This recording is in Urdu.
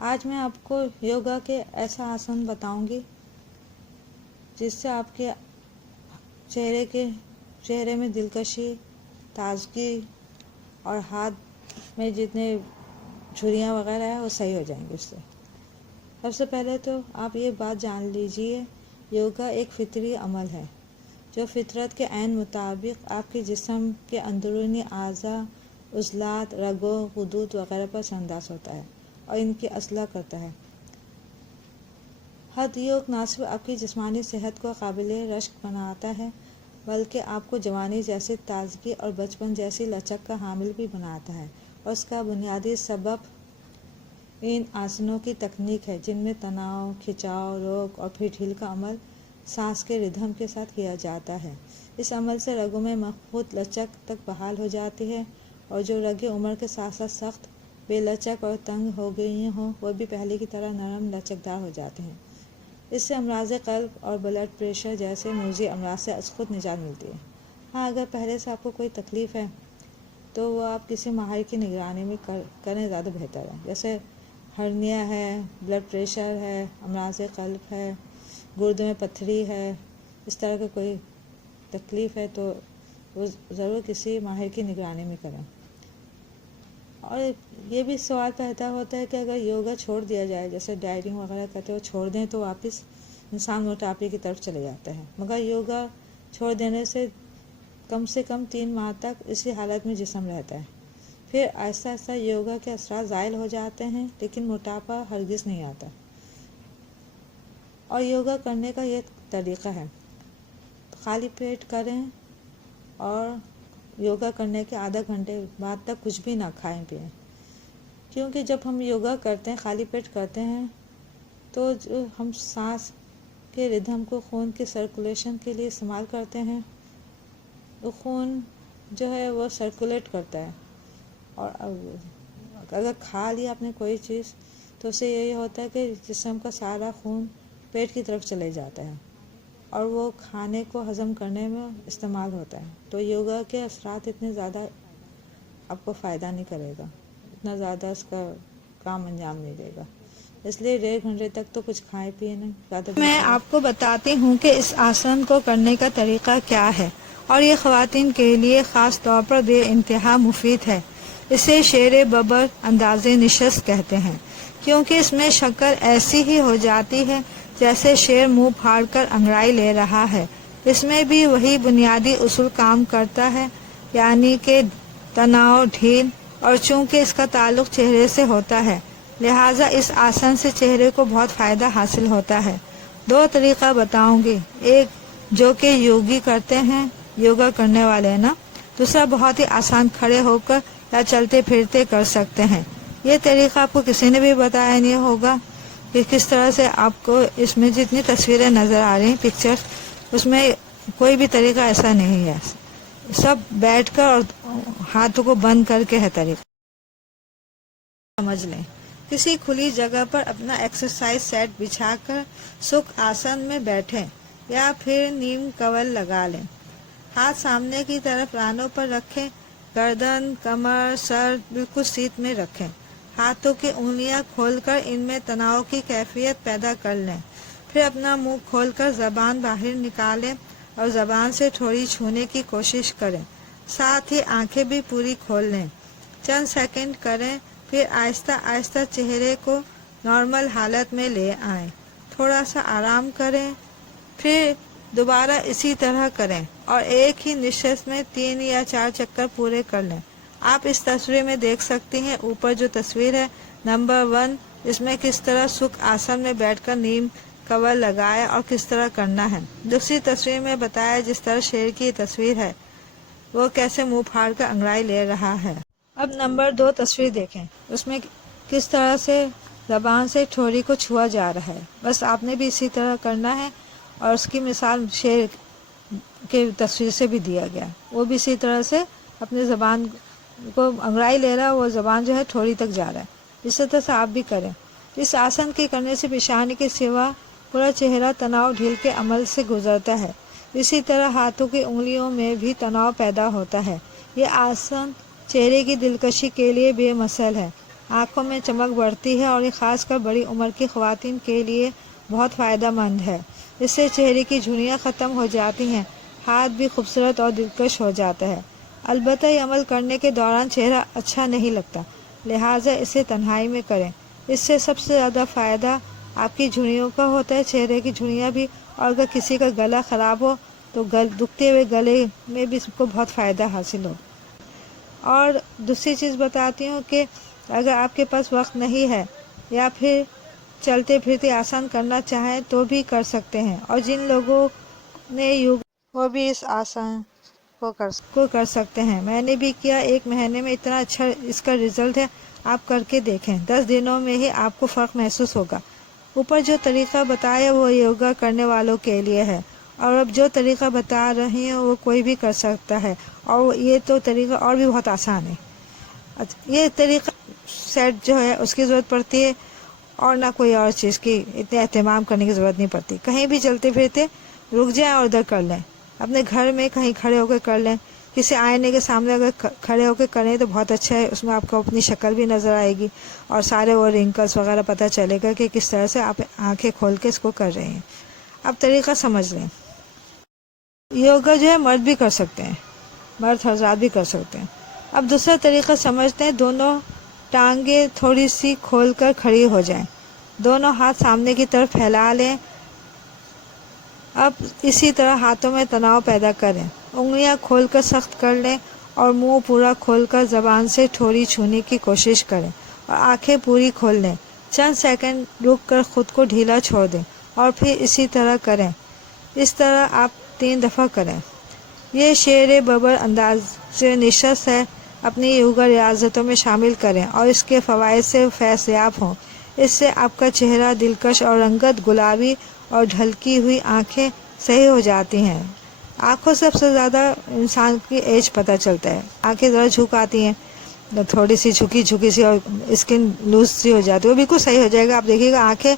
آج میں آپ کو یوگا کے ایسا آسن بتاؤں گی جس سے آپ کے چہرے میں دلکشی، تازگی اور ہاتھ میں جتنے جھریاں وغیرہ ہیں وہ صحیح ہو جائیں گے اس سے۔ سب سے پہلے تو آپ یہ بات جان لیجئے، یوگا ایک فطری عمل ہے جو فطرت کے عین مطابق آپ کے جسم کے اندرونی اعضاء، عضلات، رگوں، غدود وغیرہ پر اثر انداز ہوتا ہے اور ان کی اصلاح کرتا ہے۔ ہٹھ یوگ نہ صرف آپ کی جسمانی صحت کو قابل رشک بناتا ہے بلکہ آپ کو جوانی جیسی تازگی اور بچپن جیسی لچک کا حامل بھی بناتا ہے، اور اس کا بنیادی سبب ان آسنوں کی تکنیک ہے جن میں تناؤ، کھچاؤ، روک اور پھر ڈھیل کا عمل سانس کے ردھم کے ساتھ کیا جاتا ہے۔ اس عمل سے رگوں میں مضبوط لچک تک بحال ہو جاتی ہے، اور جو رگیں عمر کے ساتھ ساتھ سخت، بے لچک اور تنگ ہو گئی ہوں وہ بھی پہلے کی طرح نرم لچکدار ہو جاتے ہیں۔ اس سے امراض قلب اور بلڈ پریشر جیسے موذی امراض سے از خود نجات ملتی ہے۔ ہاں، اگر پہلے سے آپ کو کوئی تکلیف ہے تو وہ آپ کسی ماہر کی نگرانی میں کریں زیادہ بہتر ہے، جیسے ہرنیا ہے، بلڈ پریشر ہے، امراض قلب ہے، گردوں میں پتھری ہے، اس طرح کا کوئی تکلیف ہے تو وہ ضرور کسی ماہر کی نگرانی میں کریں۔ اور یہ بھی سوال پیدا ہوتا ہے کہ اگر یوگا چھوڑ دیا جائے، جیسے ڈائٹنگ وغیرہ کرتے وہ چھوڑ دیں تو واپس انسان موٹاپے کی طرف چلے جاتا ہے۔ مگر یوگا چھوڑ دینے سے کم 3 ماہ تک اسی حالت میں جسم رہتا ہے، پھر آہستہ آہستہ یوگا کے اثرات زائل ہو جاتے ہیں، لیکن موٹاپا ہرگز نہیں آتا۔ اور یوگا کرنے کا یہ طریقہ ہے، خالی پیٹ کریں اور یوگا کرنے کے آدھا گھنٹے بعد تک کچھ بھی نہ کھائیں پئیں، کیونکہ جب ہم یوگا کرتے ہیں، خالی پیٹ کرتے ہیں، تو جو ہم سانس کے ردھم کو خون کی سرکولیشن کے لیے استعمال کرتے ہیں، وہ خون جو ہے وہ سرکولیٹ کرتا ہے، اور اگر کھا لیا آپ نے کوئی چیز تو اسے یہی ہوتا ہے کہ جسم کا سارا خون پیٹ کی طرف چلے جاتا ہے اور وہ کھانے کو ہضم کرنے میں استعمال ہوتا ہے۔ تو یوگا کے اثرات اتنے زیادہ آپ کو فائدہ نہیں کرے گا، اتنا زیادہ اس کا کام انجام نہیں دے گا، اس لیے 1.5 گھنٹے تک تو کچھ کھائے پیے نہیں زیادہ۔ میں آپ کو بتاتی ہوں کہ اس آسن کو کرنے کا طریقہ کیا ہے، اور یہ خواتین کے لیے خاص طور پر بے انتہا مفید ہے۔ اسے شیر ببر انداز نشست کہتے ہیں، کیونکہ اس میں شکل ایسی ہی ہو جاتی ہے جیسے شیر منہ پھاڑ کر انگڑائی لے رہا ہے۔ اس میں بھی وہی بنیادی اصول کام کرتا ہے، یعنی کہ تناؤ، ڈھیل، اور چونکہ اس کا تعلق چہرے سے ہوتا ہے لہٰذا اس آسن سے چہرے کو بہت فائدہ حاصل ہوتا ہے۔ 2 طریقہ بتاؤں گی، ایک جو کہ یوگی کرتے ہیں، یوگا کرنے والے نا، دوسرا بہت ہی آسان کھڑے ہو کر یا چلتے پھرتے کر سکتے ہیں۔ یہ طریقہ آپ کو کسی نے بھی بتایا نہیں ہوگا کہ کس طرح سے آپ کو اس میں جتنی تصویریں نظر آ رہی ہیں، پکچرز، اس میں کوئی بھی طریقہ ایسا نہیں ہے، سب بیٹھ کر اور ہاتھوں کو بند کر کے ہے طریقہ۔ سمجھ لیں، کسی کھلی جگہ پر اپنا ایکسرسائز سیٹ بچھا کر سکھ آسن میں بیٹھیں یا پھر نیم کنول لگا لیں۔ ہاتھ سامنے کی طرف رانوں پر رکھیں، گردن، کمر، سر بالکل سیدھ میں رکھیں۔ ہاتھوں کی انگلیاں کھول کر ان میں تناؤ کی کیفیت پیدا کر لیں، پھر اپنا منہ کھول کر زبان باہر نکالیں اور زبان سے تھوڑی چھونے کی کوشش کریں، ساتھ ہی آنکھیں بھی پوری کھول لیں۔ چند سیکنڈ کریں، پھر آہستہ آہستہ چہرے کو نارمل حالت میں لے آئیں، تھوڑا سا آرام کریں، پھر دوبارہ اسی طرح کریں اور ایک ہی نشست میں 3 یا 4 چکر پورے کر لیں۔ آپ اس تصویر میں دیکھ سکتی ہیں، اوپر جو تصویر ہے نمبر 1، اس میں کس طرح سکھ آسن میں بیٹھ کر نیم کنول لگایا اور کس طرح کرنا ہے۔ دوسری تصویر میں بتایا جس طرح شیر کی تصویر ہے، وہ کیسے منہ پھاڑ کر انگڑائی لے رہا ہے۔ اب نمبر 2 تصویر دیکھیں، اس میں کس طرح سے زبان سے ٹھوڑی کو چھوا جا رہا ہے، بس آپ نے بھی اسی طرح کرنا ہے، اور اس کی مثال شیر کے تصویر سے بھی دیا گیا، وہ بھی اسی طرح سے اپنے زبان کو انگڑائی لے رہا ہے، وہ زبان جو ہے ٹھوڑی تک جا رہا ہے، اسی طرح سے آپ بھی کریں۔ اس آسن کے کرنے سے پیشانی کے سوا پورا چہرہ تناؤ ڈھیل کے عمل سے گزرتا ہے، اسی طرح ہاتھوں کی انگلیوں میں بھی تناؤ پیدا ہوتا ہے۔ یہ آسن چہرے کی دلکشی کے لیے بے مثل ہے، آنکھوں میں چمک بڑھتی ہے اور یہ خاص کر بڑی عمر کی خواتین کے لیے بہت فائدہ مند ہے۔ اس سے چہرے کی جھریاں ختم ہو جاتی ہیں، ہاتھ بھی خوبصورت اور دلکش ہو جاتا ہے۔ البتہ یہ عمل کرنے کے دوران چہرہ اچھا نہیں لگتا، لہٰذا اسے تنہائی میں کریں۔ اس سے سب سے زیادہ فائدہ آپ کی جھریوں کا ہوتا ہے، چہرے کی جھریاں بھی، اور اگر کسی کا گلا خراب ہو تو دکھتے ہوئے گلے میں بھی اس کو بہت فائدہ حاصل ہو۔ اور دوسری چیز بتاتی ہوں کہ اگر آپ کے پاس وقت نہیں ہے یا پھر چلتے پھرتے آسان کرنا چاہیں تو بھی کر سکتے ہیں، اور جن لوگوں نے یوگا وہ بھی اس آسان کو کر سکتے ہیں۔ میں نے بھی کیا، 1 مہینے میں اتنا اچھا اس کا رزلٹ ہے، آپ کر کے دیکھیں، 10 دنوں میں ہی آپ کو فرق محسوس ہوگا۔ اوپر جو طریقہ بتایا وہ یوگا کرنے والوں کے لیے ہے، اور اب جو طریقہ بتا رہی ہوں وہ کوئی بھی کر سکتا ہے، اور یہ تو طریقہ اور بھی بہت آسان ہے۔ یہ طریقہ سیٹ جو ہے اس کی ضرورت پڑتی ہے، اور نہ کوئی اور چیز کی اتنے اہتمام کرنے کی ضرورت نہیں پڑتی۔ کہیں بھی چلتے پھرتے رک جائیں اور ادھر کر لیں، اپنے گھر میں کہیں کھڑے ہو کے کر لیں، کسی آئینے کے سامنے اگر کھڑے ہو کے کریں تو بہت اچھا ہے، اس میں آپ کو اپنی شکل بھی نظر آئے گی اور سارے وہ رنکلس وغیرہ پتہ چلے گا کہ کس طرح سے آپ آنکھیں کھول کے اس کو کر رہے ہیں۔ اب طریقہ سمجھ لیں۔ یوگا جو ہے مرد بھی کر سکتے ہیں، مرد حضرات بھی کر سکتے ہیں۔ اب دوسرا طریقہ سمجھتے ہیں۔ دونوں ٹانگیں تھوڑی سی کھول کر کھڑی ہو جائیں، دونوں ہاتھ سامنے کی طرف پھیلا لیں۔ اب اسی طرح ہاتھوں میں تناؤ پیدا کریں، انگلیاں کھول کر سخت کر لیں اور منہ پورا کھول کر زبان سے ٹھوڑی چھونے کی کوشش کریں، اور آنکھیں پوری کھول لیں۔ چند سیکنڈ رک کر خود کو ڈھیلا چھوڑ دیں اور پھر اسی طرح کریں۔ اس طرح آپ 3 دفعہ کریں۔ یہ شیر ببر انداز نشست ہے، اپنی یوگا ریاضتوں میں شامل کریں اور اس کے فوائد سے فیض یاب ہوں۔ اس سے آپ کا چہرہ دلکش اور رنگت گلابی اور ڈھلکی ہوئی آنکھیں صحیح ہو جاتی ہیں۔ آنکھوں سے سب سے زیادہ انسان کی ایج پتہ چلتا ہے۔ آنکھیں ذرا جھک آتی ہیں، تھوڑی سی جھکی سی، اور اسکن لوز سی ہو جاتی ہے، وہ بالکل صحیح ہو جائے گا۔ آپ دیکھیے گا آنکھیں